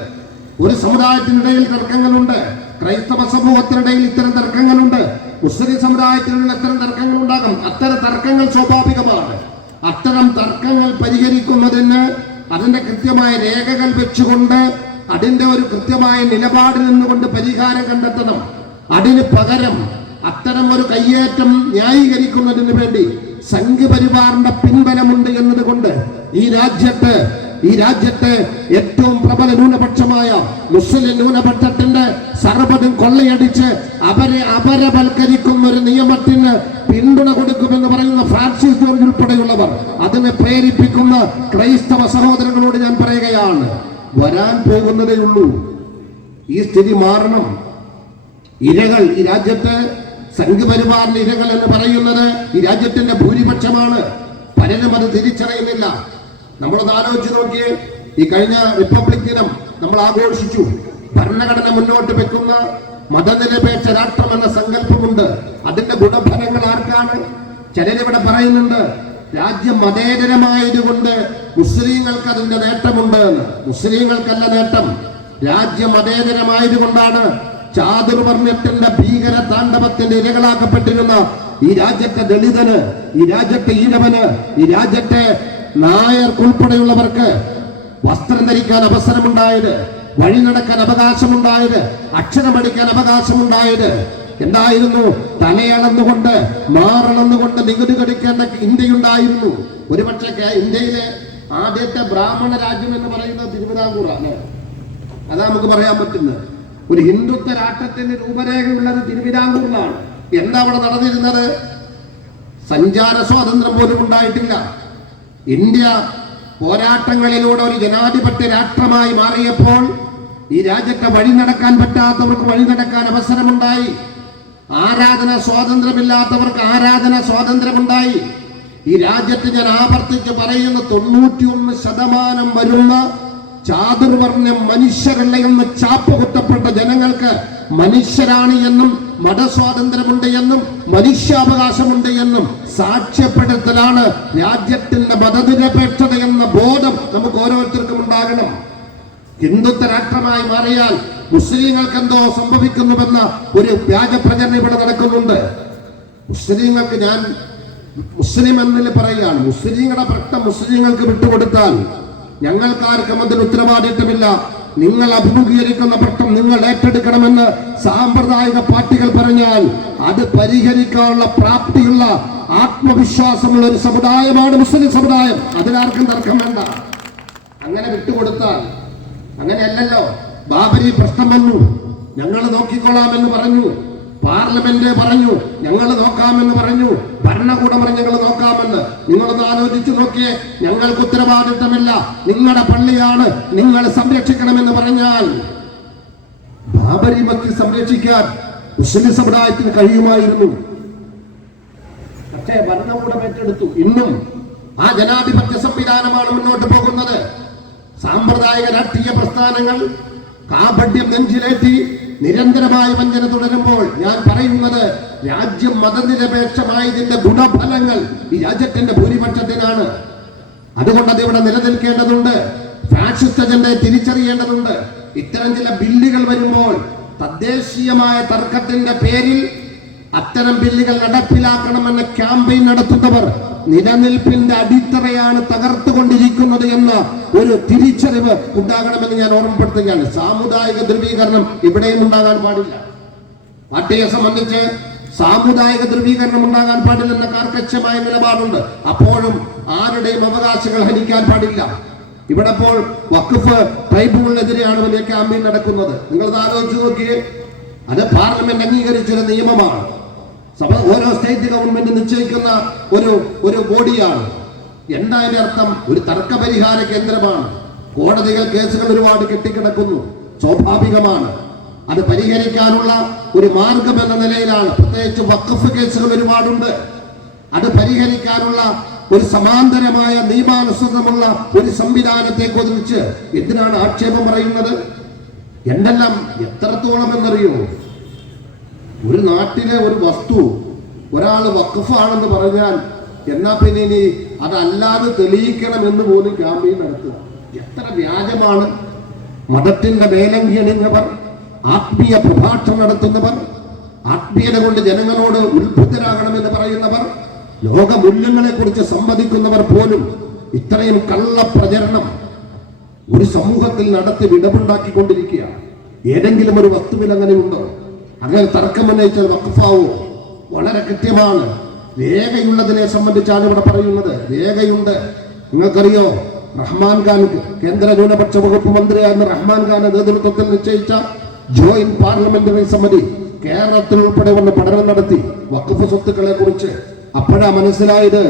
ഒരു സമുദായത്തിനിടയിൽ തർക്കങ്ങളുണ്ട്. ക്രൈസ്തവ സമൂഹത്തിനിടയിൽ ഇത്തരം തർക്കങ്ങളുണ്ട്. മുസ്ലിം സമുദായത്തിനുള്ള ഇത്തരം തർക്കങ്ങൾ ഉണ്ടാകും. അത്തരം തർക്കങ്ങൾ തർക്കങ്ങൾ സ്വാഭാവികമാണ്. അത്തരം തർക്കങ്ങൾ പരിഹരിക്കുന്നതിന് അതിന്റെ കൃത്യമായ രേഖകൾ വെച്ചുകൊണ്ട് അതിന്റെ ഒരു കൃത്യമായ നിലപാടിൽ നിന്നുകൊണ്ട് പരിഹാരം കണ്ടെത്തണം. അതിന് പകരം അത്തരം ഒരു കയ്യേറ്റം ന്യായീകരിക്കുന്നതിന് വേണ്ടി സംഘപരിവാറിന്റെ പിൻബലമുണ്ട് എന്നതുകൊണ്ട് ഈ രാജ്യത്തെ ഏറ്റവും പ്രബല ന്യൂനപക്ഷമായ മുസ്ലിം ന്യൂനപക്ഷത്തിന്റെ സർവ്വതും കൊള്ളയടിച്ച് അവരെ അപരവൽക്കരിക്കുന്ന ഒരു നിയമത്തിന് പിന്തുണ കൊടുക്കുമെന്ന് പറയുന്ന ഫ്രാൻസിസ് ജോർജ് ഉൾപ്പെടെയുള്ളവർ, അതിനെ പ്രേരിപ്പിക്കുന്ന ക്രൈസ്തവ സഹോദരങ്ങളോട് ഞാൻ പറയുകയാണ്, വരാൻ പോകുന്നതേ ഉള്ളൂ. ഈ സ്ഥിതി മാറണം. ഇരകൾ ഈ രാജ്യത്ത്, സംഘപരിവാറിന്റെ ഇരകൾ എന്ന് പറയുന്നത് ഈ രാജ്യത്തിന്റെ ഭൂരിപക്ഷമാണ്. പലരും അത് തിരിച്ചറിയുന്നില്ല. നമ്മളത് ആലോചിച്ച് നോക്കിയേ. ഈ കഴിഞ്ഞ റിപ്പബ്ലിക് ദിനം നമ്മൾ ആഘോഷിച്ചു. ഭരണഘടന മുന്നോട്ട് വെക്കുന്ന മതനിരപേക്ഷ രാഷ്ട്രം എന്ന സങ്കല്പമുണ്ട്. അതിന്റെ ഗുണഫലങ്ങൾ ആർക്കാണ്? ചിലരിവിടെ പറയുന്നുണ്ട് രാജ്യം മതേതരമായതുകൊണ്ട് മുസ്ലിങ്ങൾക്ക് അതിന്റെ നേട്ടമുണ്ട് എന്ന്. മുസ്ലിങ്ങൾക്കല്ല നേട്ടം, രാജ്യം മതേതരമായതുകൊണ്ടാണ് ചാതുർവർണ്ണത്തിന്റെ ഭീകര താണ്ഡവത്തിന്റെ ഇരകളാക്കപ്പെട്ടിരുന്ന ഈ രാജ്യത്തെ ദളിതന്, ഈ രാജ്യത്തെ ഈഴവന്, ഈ രാജ്യത്തെ നായർക്കുൾപ്പെടെയുള്ളവർക്ക് വസ്ത്രം ധരിക്കാൻ അവസരമുണ്ടായത്, വഴി നടക്കാൻ അവകാശമുണ്ടായത്, അക്ഷരം പഠിക്കാൻ അവകാശമുണ്ടായത്. എന്തായിരുന്നു? തലയളന്നുകൊണ്ട് മാറളന്നുകൊണ്ട് നികുതി കടിക്കേണ്ട ഇന്ത്യയുണ്ടായിരുന്നു. ഒരുപക്ഷെ ഇന്ത്യയിലെ ആദ്യത്തെ ബ്രാഹ്മണ രാജ്യം എന്ന് പറയുന്നത് തിരുവിതാംകൂറാണ്. അതാ നമുക്ക് പറയാൻ പറ്റുന്നത്. ഒരു ഹിന്ദുത്വ രാഷ്ട്രത്തിന്റെ രൂപരേഖയുള്ളത് തിരുവിതാംകൂറിലാണ്. എന്താ അവിടെ നടന്നിരുന്നത്? സഞ്ചാര സ്വാതന്ത്ര്യം പോലും ഉണ്ടായിട്ടില്ല. ഇന്ത്യ പോരാട്ടങ്ങളിലൂടെ ഒരു ജനാധിപത്യ രാഷ്ട്രമായി മാറിയപ്പോൾ ഈ രാജ്യത്തെ വഴി നടക്കാൻ പറ്റാത്തവർക്ക് വഴി നടക്കാൻ അവസരമുണ്ടായി. ആരാധന സ്വാതന്ത്ര്യമില്ലാത്തവർക്ക് ആരാധന സ്വാതന്ത്ര്യമുണ്ടായി. ഈ രാജ്യത്ത് ഞാൻ ആവർത്തിച്ച് പറയുന്ന 91% വരുന്ന ചാതുർവർണ്ണ മനുഷ്യരല്ല എന്ന് ചാപ്പ് കുത്തപ്പെട്ട ജനങ്ങൾക്ക് മനുഷ്യരാണ് എന്നും മതസ്വാതന്ത്ര്യമുണ്ട് എന്നും മനുഷ്യാവകാശമുണ്ട് എന്നും സാക്ഷ്യപ്പെടുത്തലാണ് രാജ്യത്തിന്റെ മതനിരപേക്ഷത എന്ന ബോധം നമുക്ക് ഓരോരുത്തർക്കും ഉണ്ടാകണം. ഹിന്ദുത്വ രാഷ്ട്രമായി മാറിയാൽ മുസ്ലിങ്ങൾക്ക് എന്തോ സംഭവിക്കുന്നുവെന്ന ഒരു വ്യാജ പ്രചരണം ഇവിടെ നടക്കുന്നുണ്ട്. മുസ്ലിങ്ങൾക്ക് ഞാൻ മുസ്ലിം എന്നിൽ പറയുകയാണ്, മുസ്ലിങ്ങളുടെ പ്രശ്നം മുസ്ലിങ്ങൾക്ക് വിട്ടുകൊടുത്താൽ ഞങ്ങൾക്കാർക്കും അതിന് ഉത്തരവാദിത്തമില്ല. നിങ്ങൾ അഭിമുഖീകരിക്കുന്ന പ്രശ്നം നിങ്ങൾ ഏറ്റെടുക്കണമെന്ന് സാമ്പ്രദായിക പാർട്ടികൾ പറഞ്ഞാൽ അത് പരിഹരിക്കാനുള്ള പ്രാപ്തിയുള്ള ആത്മവിശ്വാസമുള്ള ഒരു സമുദായമാണ് മുസ്ലിം സമുദായം. അതിലാർക്കും തർക്കം വേണ്ട. അങ്ങനെ വിട്ടുകൊടുത്താൽ, അങ്ങനെയല്ലല്ലോ. ബാബരി പ്രശ്നം വന്നു, ഞങ്ങൾ നോക്കിക്കൊള്ളാമെന്ന് പറഞ്ഞു. പാർലമെന്റ് പറഞ്ഞു ഞങ്ങൾ നോക്കാമെന്ന് പറഞ്ഞു. ഭരണകൂടം പറഞ്ഞു ഞങ്ങൾ നോക്കാമെന്ന്. നിങ്ങളൊന്ന് ആലോചിച്ചു നോക്കിയേ. ഞങ്ങൾക്ക് ഉത്തരവാദിത്തമില്ല, നിങ്ങളുടെ പള്ളിയാണ്, നിങ്ങൾ സംരക്ഷിക്കണമെന്ന് പറഞ്ഞാൽ ബാബരി മസ്ജിദ് സംരക്ഷിക്കാൻ മുസ്ലിം സമുദായത്തിന് കഴിയുമായിരുന്നു. പക്ഷേ ഭരണകൂടം ഏറ്റെടുത്തു. ഇന്നും ആ ജനാധിപത്യ സംവിധാനമാണ് മുന്നോട്ട് പോകുന്നത്. സാമ്പ്രദായിക രാഷ്ട്രീയ പ്രസ്ഥാനങ്ങൾ കാപഢ്യം നെഞ്ചിലേറ്റി നിരന്തരമായി വഞ്ചന തുടരുമ്പോൾ ഞാൻ പറയുന്നത് രാജ്യം മതനിരപേക്ഷമായതിന്റെ ഗുണഫലങ്ങൾ ഈ രാജ്യത്തിന്റെ ഭൂരിപക്ഷത്തിനാണ്. അതുകൊണ്ട് അതിവിടെ നിലനിൽക്കേണ്ടതുണ്ട്. ഫാഷിസ്റ്റ് അജണ്ടയെ തിരിച്ചറിയേണ്ടതുണ്ട്. ഇത്തരം ചില ബില്ലുകൾ വരുമ്പോൾ തദ്ദേശീയമായ തർക്കത്തിന്റെ പേരിൽ അത്തരം ബില്ലുകൾ നടപ്പിലാക്കണമെന്ന ക്യാമ്പയിൻ നടത്തുന്നവർ നിലനിൽപ്പിന്റെ അടിത്തറയാണ് തകർത്തുകൊണ്ടിരിക്കുന്നത് എന്ന ഒരു തിരിച്ചറിവ് ഉണ്ടാകണമെന്ന് ഞാൻ ഓർമ്മപ്പെടുത്തുകയാണ്. സാമുദായിക ധ്രുവീകരണം ഇവിടെയും ഉണ്ടാകാൻ പാടില്ല. പാർട്ടിയെ സംബന്ധിച്ച് സാമുദായിക ധ്രുവീകരണം ഉണ്ടാകാൻ പാടില്ലെന്ന കാർക്കശ്യമായ നിലപാടുണ്ട്. അപ്പോഴും ആരുടെയും അവകാശങ്ങൾ ഹനിക്കാൻ പാടില്ല. ഇവിടെ ഇപ്പോൾ വഖഫ് ട്രൈബുകളിനെതിരെയാണ് വലിയ ക്യാമ്പയിൻ നടക്കുന്നത്. നിങ്ങളത് ആലോചിച്ച് നോക്കിയേ. അത് പാർലമെന്റ് അംഗീകരിച്ചൊരു നിയമമാണ്. ഓരോ സ്റ്റേറ്റ് ഗവൺമെന്റ് നിശ്ചയിക്കുന്ന ഒരു ബോഡിയാണ്. എന്താ അതിന്റെ അർത്ഥം? ഒരു തർക്ക പരിഹാര കേന്ദ്രമാണ്. കോടതികൾ കേസുകൾ ഒരുപാട് കെട്ടിക്കിടക്കുന്നു, സ്വാഭാവികമാണ്. അത് പരിഹരിക്കാനുള്ള ഒരു മാർഗം എന്ന നിലയിലാണ്. പ്രത്യേകിച്ച് വഖഫ് കേസുകൾ ഒരുപാടുണ്ട്. അത് പരിഹരിക്കാനുള്ള ഒരു സമാന്തരമായ നിയമാനുസൃതമുള്ള ഒരു സംവിധാനത്തെ കുറിച്ച് എന്തിനാണ് ആക്ഷേപം പറയുന്നത്? എന്തെല്ലാം എത്രത്തോളം എന്നറിയോ? ഒരു നാട്ടിലെ ഒരു വസ്തു ഒരാൾ വഖഫ് ആണെന്ന് പറഞ്ഞാൽ എന്നാ പിന്നെ ഇനി അതല്ലാതെ തെളിയിക്കണം എന്ന് പോലും ക്യാമ്പയിൻ നടത്തുക. എത്ര വ്യാജമാണ്! മതത്തിന്റെ മേലങ്കി അണിഞ്ഞവർ, ആത്മീയ പ്രഭാഷണം നടത്തുന്നവർ, ആത്മീയത കൊണ്ട് ജനങ്ങളോട് ഉത്ബുദ്ധരാകണമെന്ന് പറയുന്നവർ, ലോക മൂല്യങ്ങളെ കുറിച്ച് സംവദിക്കുന്നവർ പോലും ഇത്രയും കള്ളപ്രചരണം ഒരു സമൂഹത്തിൽ നടത്തി വിടവുണ്ടാക്കിക്കൊണ്ടിരിക്കുകയാണ്. ഏതെങ്കിലും ഒരു വസ്തുവിൽ അങ്ങനെ ഉണ്ടോ? അങ്ങനെ തർക്കമുന്നയിച്ചാൽ വഖഫാവോ? വളരെ കൃത്യമാണ്. രേഖയുള്ളതിനെ സംബന്ധിച്ചാണ് ഇവിടെ പറയുന്നത്. രേഖയുണ്ട്. നിങ്ങൾക്കറിയോ, റഹ്മാൻ ഖാൻ, കേന്ദ്ര ന്യൂനപക്ഷ വകുപ്പ് മന്ത്രിയായിരുന്ന റഹ്മാൻ ഖാന്റെ നേതൃത്വത്തിൽ നിശ്ചയിച്ച ജോയിന്റ് പാർലമെന്ററി സമിതി കേരളത്തിൽ ഉൾപ്പെടെ വന്ന് പഠനം നടത്തി വഖഫ് സ്വത്തുക്കളെ കുറിച്ച്. അപ്പോഴാ മനസ്സിലായത്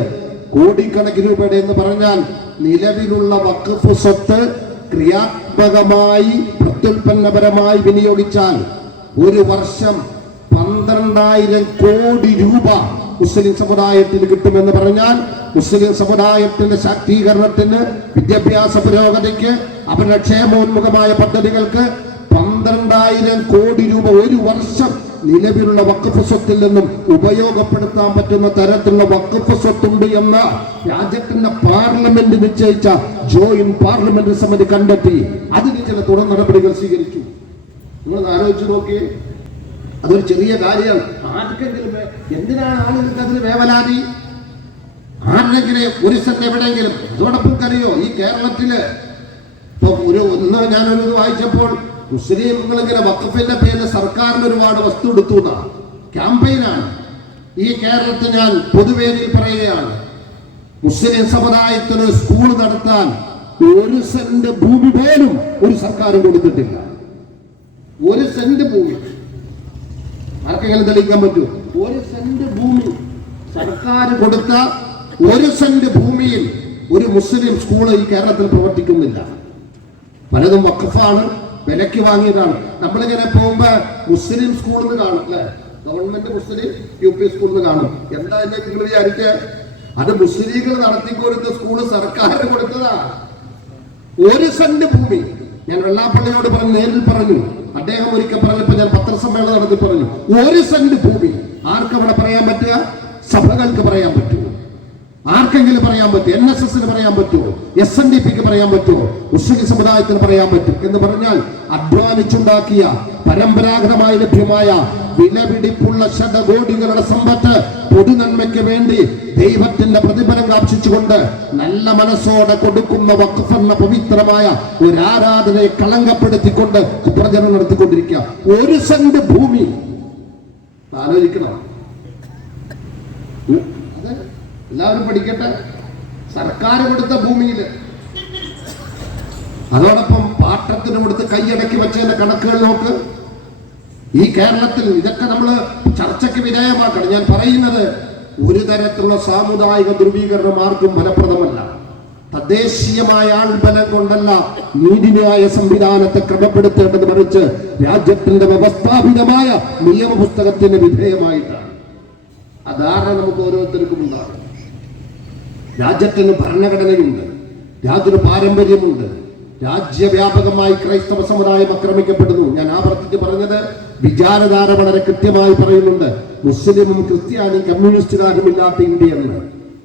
കോടിക്കണക്കിന് രൂപയുടെ എന്ന് പറഞ്ഞാൽ നിലവിലുള്ള വഖഫ് സ്വത്ത് ക്രിയാത്മകമായി പ്രത്യുൽപ്പന്നപരമായി വിനിയോഗിച്ചാൽ ഒരു വർഷം 12,000 കോടി രൂപ മുസ്ലിം സമുദായത്തിന് കിട്ടുമെന്ന് പറഞ്ഞാൽ മുസ്ലിം സമുദായത്തിന്റെ ശാക്തീകരണത്തിന്, വിദ്യാഭ്യാസ പുരോഗതിക്ക്, അവരുടെ ക്ഷേമോന്മുഖമായ പദ്ധതികൾക്ക് 12,000 കോടി രൂപ ഒരു വർഷം നിലവിലുള്ള വഖഫ് സ്വത്തിൽ നിന്നും ഉപയോഗപ്പെടുത്താൻ പറ്റുന്ന തരത്തിലുള്ള വഖഫ് സ്വത്തുണ്ട് എന്ന രാജ്യത്തിന്റെ പാർലമെന്റ് നിശ്ചയിച്ച ജോയിന്റ് പാർലമെന്റ് സമിതി കണ്ടെത്തി. അതിന് ചില തുടർ നടപടികൾ സ്വീകരിച്ചു. നിങ്ങൾ ആലോചിച്ച് നോക്കിയേ, അതൊരു ചെറിയ കാര്യമാണ്. ആർക്കെങ്കിലും എന്തിനാണ് ആളുകൾക്ക് അതിന് വേവലാതി? ആരെങ്കിലും ഒരു സെന്റ് എവിടെയെങ്കിലും. അതോടൊപ്പം അറിയോ, ഈ കേരളത്തില് ഇപ്പൊ ഒന്ന് ഞാനൊരു വായിച്ചപ്പോൾ മുസ്ലിംകളിങ്ങനെ വഖഫിന്റെ പേരിൽ സർക്കാരിന് ഒരുപാട് വസ്തു എടുത്തു എന്നാണ്. ക്യാമ്പയിനാണ്. ഈ കേരളത്തിൽ ഞാൻ പൊതുവേദിയിൽ പറയുകയാണ്, മുസ്ലിം സമുദായത്തിന് സ്കൂൾ നടത്താൻ 1 സെന്റ് ഭൂമി പോലും ഒരു സർക്കാരും കൊടുത്തിട്ടില്ല. 1 സെന്റ് ഭൂമി ആർക്കെങ്കിലും തെളിയിക്കാൻ പറ്റുമോ? 1 സെന്റ് ഭൂമി സർക്കാർ കൊടുത്ത 1 സെന്റ് ഭൂമിയിൽ ഒരു മുസ്ലിം സ്കൂൾ ഈ കേരളത്തിൽ പ്രവർത്തിക്കുന്നില്ല. പലതും വഖഫാണ്, വിലക്ക് വാങ്ങിയതാണ്. നമ്മളിങ്ങനെ പോകുമ്പോ മുസ്ലിം സ്കൂളിൽ നിന്ന് കാണും അല്ലെ, ഗവൺമെന്റ് മുസ്ലിം UP സ്കൂളിൽ നിന്ന് കാണും. എന്താ എന്നെ നിങ്ങൾ വിചാരിക്കുക? അത് മുസ്ലിങ്ങൾ നടത്തിക്കൊടുത്ത സ്കൂള് സർക്കാർ കൊടുത്തതാ. 1 സെന്റ് ഭൂമി. ഞാൻ വെള്ളാപ്പള്ളിയോട് പറഞ്ഞു, നേരിൽ പറഞ്ഞു. അദ്ദേഹം ഒരിക്കൽ പറഞ്ഞപ്പോ ഞാൻ പത്രസമ്മേളനം നടത്തി പറഞ്ഞു, 1 സെന്റ് ഭൂമി. ആർക്കവിടെ പറയാൻ പറ്റുക? സഭകൾക്ക് പറയാൻ പറ്റുമോ? ആർക്കെങ്കിലും പറയാൻ പറ്റും? NSSന് പറയാൻ പറ്റുമോ? SNDPക്ക് പറയാൻ പറ്റുമോ? മുസ്ലിം സമുദായത്തിന് പറയാൻ പറ്റും എന്ന് പറഞ്ഞാൽ അധ്വാനിച്ചുണ്ടാക്കിയ പരമ്പരാഗതമായി ലഭ്യമായ വിലപിടിപ്പുള്ള ശതകോടികളുടെ സമ്പത്ത് പൊതുനന്മയ്ക്ക് വേണ്ടി ദൈവത്തിന്റെ പ്രതിഫലം കാക്ഷിച്ചുകൊണ്ട് നല്ല മനസ്സോടെ കൊടുക്കുന്ന വഖഫ് എന്ന പവിത്രമായ ഒരു ആരാധനയെ കളങ്കപ്പെടുത്തിക്കൊണ്ട് പ്രചരണം നടത്തിക്കൊണ്ടിരിക്കുക. 1 സെന്റ് ഭൂമി ആലോചിക്കണം. എല്ലാവരും പഠിക്കട്ടെ. സർക്കാർ കൊടുത്ത ഭൂമിയിൽ, അതോടൊപ്പം പാട്ടത്തിന് കൊടുത്ത് കൈയടക്കി വെച്ചതിന്റെ കണക്കുകൾ നോക്ക്. ഈ കേരളത്തിൽ ഇതൊക്കെ നമ്മൾ ചർച്ചയ്ക്ക് വിധേയമാക്കണം. ഞാൻ പറയുന്നത് ഒരു തരത്തിലുള്ള സാമുദായിക ധ്രുവീകരണം ആർക്കും ഫലപ്രദമല്ല. തദ്ദേശീയമായ ആൾബലം കൊണ്ടല്ല നീതിന്യായ സംവിധാനത്തെ ക്രമപ്പെടുത്തേണ്ടത്, മറിച്ച് രാജ്യത്തിന്റെ വ്യവസ്ഥാപിതമായ നിയമപുസ്തകത്തിന് വിധേയമായിട്ടാണ്. അതാണ് നമുക്ക് ഓരോരുത്തർക്കും ഉണ്ടാകും. രാജ്യത്തിന് ഭരണഘടനയുണ്ട്, രാജ്യത്തിന് പാരമ്പര്യമുണ്ട്. രാജ്യവ്യാപകമായി ക്രൈസ്തവ സമുദായം ആക്രമിക്കപ്പെടുന്നു. ഞാൻ ആവർത്തിച്ച് പറഞ്ഞത് വിചാരധാര വളരെ കൃത്യമായി പറയുന്നുണ്ട്. മുസ്ലിമും ക്രിസ്ത്യാനിയും കമ്മ്യൂണിസ്റ്റുകാരും ഇല്ലാത്ത ഇന്ത്യ എന്ന്.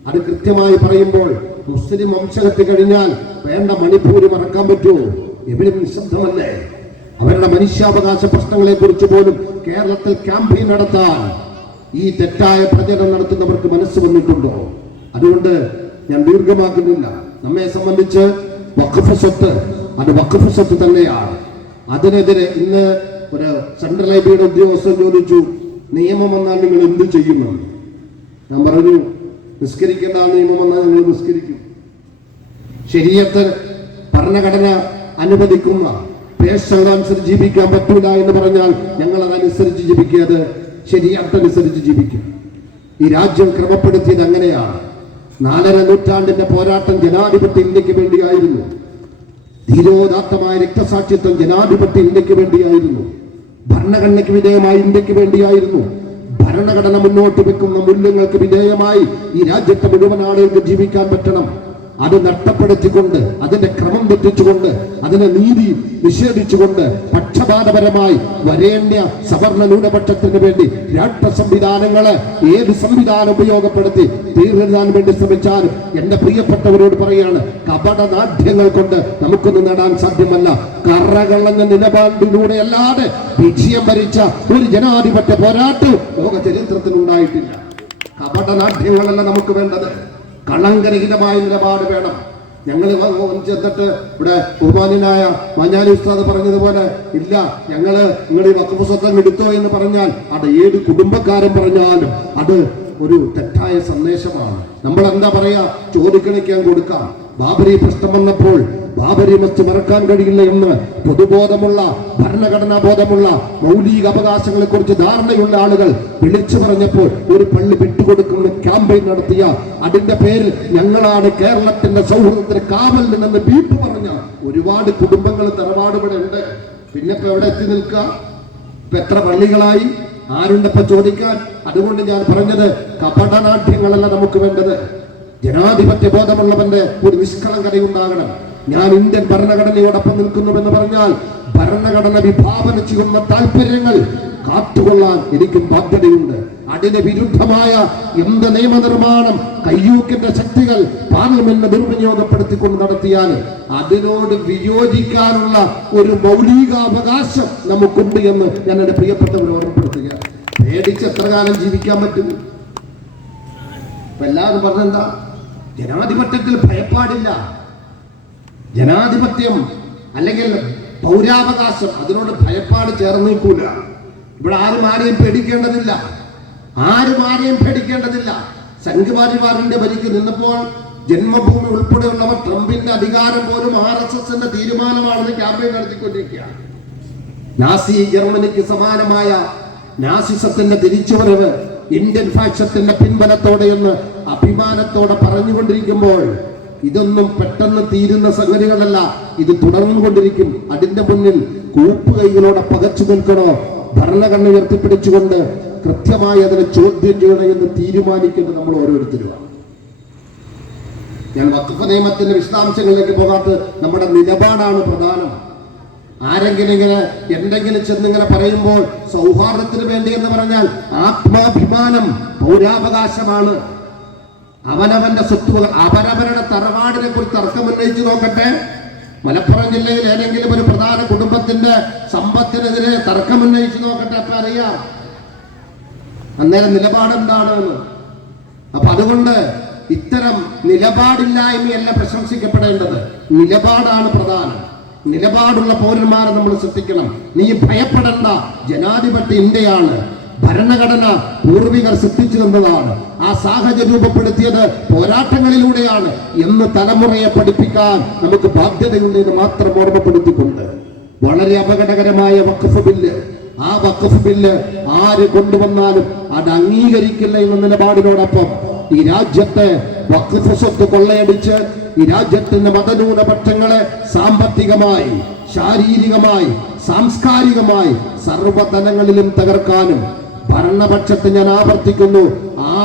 അത് കൃത്യമായി പറയുമ്പോൾ മുസ്ലിം വംശഹത്യ കഴിഞ്ഞാൽ വേണ്ട മണിപ്പൂര് മറക്കാൻ പറ്റുമോ? എവരും നിശബ്ദമല്ലേ? അവരുടെ മനുഷ്യാവകാശ പ്രശ്നങ്ങളെ കുറിച്ച് പോലും കേരളത്തിൽ ക്യാമ്പയിൻ നടത്താൻ ഈ തെറ്റായ പ്രചരണം നടത്തുന്നവർക്ക് മനസ്സ് വന്നിട്ടുണ്ടോ? അതുകൊണ്ട് ഞാൻ ദീർഘമാക്കുന്നില്ല. നമ്മെ സംബന്ധിച്ച് വഖഫ് സ്വത്ത് അത് വഖഫ് സ്വത്ത് തന്നെയാണ്. അതിനെതിരെ ഇന്ന് ഒരു സെൻട്രൽ ലൈബ്രറിയുടെ ഉദ്യോഗസ്ഥൻ ചോദിച്ചു, നിയമം വന്നാൽ നിങ്ങൾ എന്ത് ചെയ്യുമെന്ന്. ഞാൻ പറഞ്ഞു, നിസ്കരിക്കേണ്ട നിയമം വന്നാൽ നിങ്ങൾ നിസ്കരിക്കും. ശരീഅത്ത് ഭരണഘടന അനുവദിക്കുന്ന പേശകളനുസരിച്ച് ജീവിക്കാൻ പറ്റൂല എന്ന് പറഞ്ഞാൽ ഞങ്ങൾ അതനുസരിച്ച് ജീവിക്കുക, ശരീഅത്ത് അനുസരിച്ച് ജീവിക്കും. ഈ രാജ്യം ക്രമപ്പെടുത്തിയത് അങ്ങനെയാണ്. 4.5 നൂറ്റാണ്ടിന്റെ പോരാട്ടം ജനാധിപത്യ ഇന്ത്യക്ക് വേണ്ടിയായിരുന്നു. ധീരോദാത്തമായ രക്തസാക്ഷിത്വം ജനാധിപത്യ ഇന്ത്യക്ക് വേണ്ടിയായിരുന്നു. ഭരണഘടനയ്ക്ക് വിധേയമായി ഇന്ത്യക്ക് വേണ്ടിയായിരുന്നു. ഭരണഘടന മുന്നോട്ട് വെക്കുന്ന മൂല്യങ്ങൾക്ക് വിധേയമായി ഈ രാജ്യത്തെ മുഴുവൻ ആളുകൾക്ക് ജീവിക്കാൻ പറ്റണം. അത് നഷ്ടപ്പെടുത്തിക്കൊണ്ട്, അതിന്റെ ക്രമം തെറ്റിച്ചുകൊണ്ട്, അതിനെ നീതി നിഷേധിച്ചുകൊണ്ട് പക്ഷപാതപരമായി വരേണ്യ സവർണ ന്യൂനപക്ഷത്തിന് വേണ്ടി രാഷ്ട്ര സംവിധാനങ്ങളെ ഏത് സംവിധാനം ഉപയോഗപ്പെടുത്തി തീർന്നെഴുതാൻ വേണ്ടി ശ്രമിച്ചാലും എന്റെ പ്രിയപ്പെട്ടവരോട് പറയാണ്, കപടനാട്യങ്ങൾ കൊണ്ട് നമുക്കൊന്നും നേടാൻ സാധ്യമല്ല. കറകളഞ്ഞ നിലപാടിലൂടെ അല്ലാതെ വിജയം ഭരിച്ച ഒരു ജനാധിപത്യ പോരാട്ടം ലോക ചരിത്രത്തിൽ ഉണ്ടായിട്ടില്ല. കപടനാട്യങ്ങളല്ല നമുക്ക് വേണ്ടത്. കളങ്കരഹിതമായ നിലപാട് വേണം. ഞങ്ങൾ ചെന്നിട്ട് ഇവിടെ ബഹുമാന്യനായ മഞ്ഞാലി ഉസ്താദ് പറഞ്ഞതുപോലെ ഇല്ല, നിങ്ങൾ ഈ വഖഫ് സ്വത്തം എടുത്തോ എന്ന് പറഞ്ഞാൽ അത് ഏത് കുടുംബക്കാരൻ പറഞ്ഞാലും അത് ഒരു തെറ്റായ സന്ദേശമാണ്. നമ്മൾ എന്താ പറയാ, ചോദിക്കണിക്കാൻ കൊടുക്കാം. ബാബരി പ്രശ്നം വന്നപ്പോൾ ബാബരി മസ്ജിദ് മറക്കാൻ കഴിയില്ല എന്ന് പൊതുബോധമുള്ള, ഭരണഘടനാ ബോധമുള്ള, മൗലിക അവകാശങ്ങളെ കുറിച്ച് ധാരണയുള്ള ആളുകൾ വിളിച്ചു പറഞ്ഞപ്പോൾ ഒരു പള്ളി വിട്ടുകൊടുക്കുന്ന ക്യാമ്പയിൻ നടത്തിയ, അതിന്റെ പേരിൽ ഞങ്ങളാണ് കേരളത്തിന്റെ സൗഹൃദത്തിന് കാവൽ നിന്നെന്ന് ബീപ്പ് പറഞ്ഞ ഒരുപാട് കുടുംബങ്ങൾ തറവാടുകൂടെ ഉണ്ട്. പിന്നെ ഇപ്പൊ എവിടെ എത്തി നിൽക്കുക? ഇപ്പൊ എത്ര പള്ളികളായി? ആരുണ്ടപ്പോ ചോദിക്കാൻ? അതുകൊണ്ട് ഞാൻ പറഞ്ഞത്, കപടനാട്യങ്ങളല്ല നമുക്ക് വേണ്ടത്. ജനാധിപത്യ ബോധമുള്ളവന്റെ ഒരു നിഷ്കളങ്കതയുണ്ടാകണം. ഞാൻ ഇന്ത്യൻ ഭരണഘടനയോടൊപ്പം നിൽക്കുന്നുവെന്ന് പറഞ്ഞാൽ ഭരണഘടന വിഭാവന ചെയ്യുന്ന താല്പര്യങ്ങൾ കാത്തുകൊള്ളാൻ എനിക്കും ബാധ്യതയുണ്ട്. അതിന് വിരുദ്ധമായ എന്ത് നിയമനിർമ്മാണം കയ്യൂക്കിന്റെ ശക്തികൾ പാർലമെന്റ് ദുർവിനിയോഗപ്പെടുത്തിക്കൊണ്ട് നടത്തിയാൽ അതിനോട് വിയോജിക്കാനുള്ള ഒരു മൗലികാവകാശം നമുക്കുണ്ട് എന്ന് ഞാൻ എന്റെ പ്രിയപ്പെട്ടവർ ഓർമ്മപ്പെടുത്തുക. പേടിച്ച് എത്ര കാലം ജീവിക്കാൻ പറ്റും? എല്ലാവരും പറഞ്ഞെന്താ, ജനാധിപത്യത്തിൽ ഭയപ്പാടില്ല. ജനാധിപത്യം അല്ലെങ്കിൽ പൗരാവകാശം, അതിനോട് ഭയപ്പാട് ചേർന്ന് നിൽക്കൂല. ഇവിടെ ആരും ആരെയും പേടിക്കേണ്ടതില്ല. സംഘപരിവാറിന്റെ ഭരിക്ക് നിന്നപ്പോൾ ജന്മഭൂമി ഉൾപ്പെടെയുള്ളവർ ട്രംപിന്റെ അധികാരം പോലും RSSന്റെ തീരുമാനമാണെന്ന് ക്യാമ്പയിൻ നടത്തിക്കൊണ്ടിരിക്കുകയാണ്. നാസി ജർമ്മനിക്ക് സമാനമായ നാസിസത്തിന്റെ തിരിച്ചുവരവ് ഇന്ത്യൻ ഫാക്ഷത്തിന്റെ പിൻബലത്തോടെ എന്ന് അഭിമാനത്തോടെ പറഞ്ഞുകൊണ്ടിരിക്കുമ്പോൾ ഇതൊന്നും പെട്ടെന്ന് തീരുന്ന സംഗതികളല്ല. ഇത് തുടർന്നുകൊണ്ടിരിക്കും. അതിന്റെ മുന്നിൽ കൂപ്പുകൈകളോടെ പകച്ചു നിൽക്കണോ, ഭരണഘടന ഉയർത്തിപ്പിടിച്ചുകൊണ്ട് കൃത്യമായി അതിനെ ചോദ്യം ചെയ്യണം എന്ന് തീരുമാനിക്കുന്നത് നമ്മൾ ഓരോരുത്തരുമാണ്. ഞാൻ വഖഫ് നിയമത്തിന്റെ വിശദാംശങ്ങളിലേക്ക് പോകാത്ത നമ്മുടെ നിലപാടാണ് പ്രധാനം. ആരെങ്കിലും ഇങ്ങനെ എന്തെങ്കിലും ചെന്നിങ്ങനെ പറയുമ്പോൾ സൗഹാർദ്ദത്തിന് വേണ്ടി എന്ന് പറഞ്ഞാൽ ആത്മാഭിമാനം പൗരാവകാശമാണ്. അവനവന്റെ സ്വത്തുവകൾ, അവരവരുടെ തറവാടിനെ കുറിച്ച് തർക്കമുന്നയിച്ചു നോക്കട്ടെ. മലപ്പുറം ജില്ലയിൽ ഏതെങ്കിലും ഒരു പ്രധാന കുടുംബത്തിന്റെ സമ്പത്തിനെതിരെ തർക്കമുന്നയിച്ചു നോക്കട്ടെ, അപ്പൊ അറിയാം അന്നേരം നിലപാടെന്താണെന്ന്. അപ്പൊ അതുകൊണ്ട് ഇത്തരം നിലപാടില്ലായ്മയല്ല പ്രശംസിക്കപ്പെടേണ്ടത്, നിലപാടാണ് പ്രധാനം. നിലപാടുള്ള പൗരന്മാരെ നമ്മൾ ശ്രദ്ധിക്കണം. നീ ഭയപ്പെടേണ്ട, ജനാധിപത്യ ഇന്ത്യയാണ്. ഭരണഘടന പൂർവികർ സൃഷ്ടിച്ചു തന്നതാണ്. ആ സാഹചര്യം രൂപപ്പെടുത്തിയത് പോരാട്ടങ്ങളിലൂടെയാണ് എന്ന് തലമുറയെ പഠിപ്പിക്കാൻ നമുക്ക് ബാധ്യതയുണ്ട് എന്ന് മാത്രം ഓർമ്മപ്പെടുത്തിക്കൊണ്ട്, വളരെ അപകടകരമായ വഖഫ് ബില്ല്, ആ വഖഫ് ബില്ല് ആര് കൊണ്ടുവന്നാലും അത് അംഗീകരിക്കില്ല എന്ന നിലപാടിനോടൊപ്പം ഈ രാജ്യത്തെ വഖഫ് സ്വത്ത് കൊള്ളയടിച്ച് ഈ രാജ്യത്തിന്റെ മതന്യൂനപക്ഷങ്ങളെ സാമ്പത്തികമായി, ശാരീരികമായി, സാംസ്കാരികമായി സർവ്വതലങ്ങളിലും തകർക്കാനും ഭരണപക്ഷത്തെ ഞാൻ ആവർത്തിക്കുന്നു,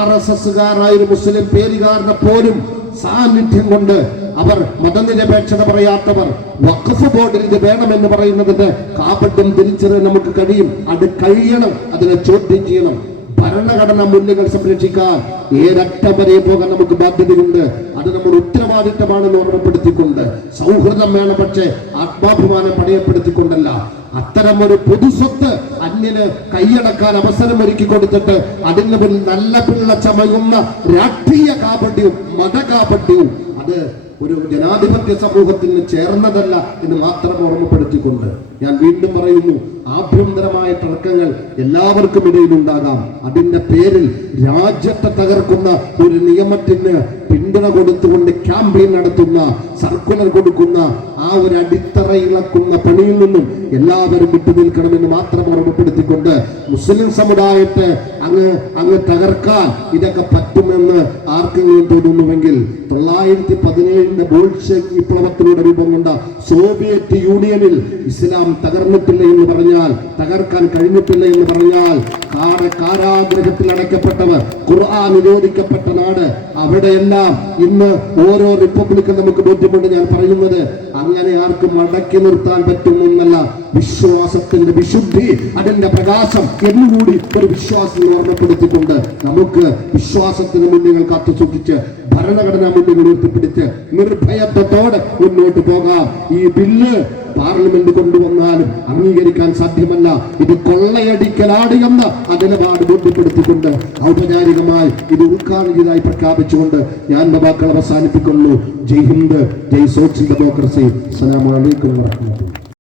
RSSകാരായ ഒരു മുസ്ലിം പേരുകാരനെ പോലും സാന്നിധ്യം കൊണ്ട് അവർ മതനിരപേക്ഷത പറയാത്തവർ വഖഫ് ബോർഡിൽ ഇത് വേണമെന്ന് പറയുന്നതിന്റെ കാപട്യം തിരിച്ചറിയാൻ നമുക്ക് കഴിയും. അത് കഴിയണം, അതിനെ ചോദ്യം ചെയ്യണം. ഭരണഘടനാ മൂല്യങ്ങൾ സംരക്ഷിക്കാൻ ഏതറ്റം വരെ പോകാൻ നമുക്ക് ബാധ്യതയുണ്ട്. അത് നമ്മുടെ ഉത്തരവാദിത്തമാണെന്ന് ഓർമ്മപ്പെടുത്തിക്കൊണ്ട് സൗഹൃദം വേണം, പക്ഷേ ആത്മാഭിമാനം പണയപ്പെടുത്തിക്കൊണ്ടല്ല. അത്തരം ഒരു പൊതുസ്വത്ത് അന്യന് കൈയടക്കാൻ അവസരം ഒരുക്കി കൊടുത്തിട്ട് അതിന് മുന്നിൽ നല്ല പിള്ള ചമയുന്ന രാഷ്ട്രീയ കാപട്യവും മതകാപട്യവും അത് ഒരു ജനാധിപത്യ സമൂഹത്തിന് ചേർന്നതല്ല എന്ന് മാത്രം ഓർമ്മപ്പെടുത്തിക്കൊണ്ട് ഞാൻ വീണ്ടും പറയുന്നു, ആഭ്യന്തരമായ തർക്കങ്ങൾ എല്ലാവർക്കും ഇടയിലുണ്ടാകാം. അതിന്റെ പേരിൽ രാജ്യത്തെ തകർക്കുന്ന ഒരു നിയമത്തിന് പിന്തുണ കൊടുത്തുകൊണ്ട് ക്യാമ്പയിൻ നടത്തുന്ന, സർക്കുലർ കൊടുക്കുന്ന ആ ഒരു അടിത്തറ ഇളക്കുന്ന പണിയിൽ നിന്നും എല്ലാവരും വിട്ടുനിൽക്കണമെന്ന് മാത്രം ഓർമ്മപ്പെടുത്തിക്കൊണ്ട് മുസ്ലിം സമുദായത്തെ അങ്ങ് തകർക്കാൻ ഇതൊക്കെ പറ്റുമെന്ന് ആർക്കെങ്കിലും തോന്നുന്നുവെങ്കിൽ 917 ബോൾഷെവിക് വിപ്ലവത്തിലൂടെ രൂപം കൊണ്ട സോവിയറ്റ് യൂണിയനിൽ ഇസ്ലാം തകർന്നിട്ടില്ല എന്ന് പറഞ്ഞാൽ, തകർക്കാൻ കഴിഞ്ഞിട്ടില്ല എന്ന് പറഞ്ഞാൽ, കാരാഗ്രഹത്തിൽ അടയ്ക്കപ്പെട്ടവർ, ഖുർആൻ നിരോധിക്കപ്പെട്ട നാട്, അവിടെയെല്ലാം ഇന്ന് ഓരോ റിപ്പബ്ലിക്കും നമുക്ക് ബോധ്യമുണ്ട്. ഞാൻ പറയുന്നത് അങ്ങനെ ആർക്കും അടക്കി നിർത്താൻ പറ്റുമെന്നല്ല, വിശ്വാസത്തിന്റെ വിശുദ്ധി, അതിന്റെ പ്രകാശം എന്നുകൂടി ഒരു വിശ്വാസം ഓർമ്മപ്പെടുത്തിക്കൊണ്ട് നമുക്ക് വിശ്വാസത്തിന് മൂല്യങ്ങൾ കാത്തു സൂക്ഷിച്ച് ഭരണഘടനാ മൂല്യങ്ങൾ ഉയർത്തിപ്പിടിച്ച് നിർഭയത്വത്തോടെ മുന്നോട്ട് പോകാം. ഈ ബില്ല് പാർലമെന്റ് കൊണ്ടുവന്നാലും അംഗീകരിക്കാൻ സാധ്യമല്ല. ഇത് കൊള്ളയടിക്കലാണ് എന്ന് ആ നിലപാട് ബോധ്യപ്പെടുത്തിക്കൊണ്ട് ഔപചാരികമായി ഇത് ഉദ്ഘാടനം ചെയ്തതായി പ്രഖ്യാപിച്ചുകൊണ്ട് ഞാൻ വാക്കുകൾ അവസാനിപ്പിക്കുന്നു. ജയ് ഹിന്ദ്, ജയ് സോഷ്യൽ ഡെമോക്രസി. അസ്സലാമു അലൈക്കും വറഹ്മത്തുള്ളാഹി.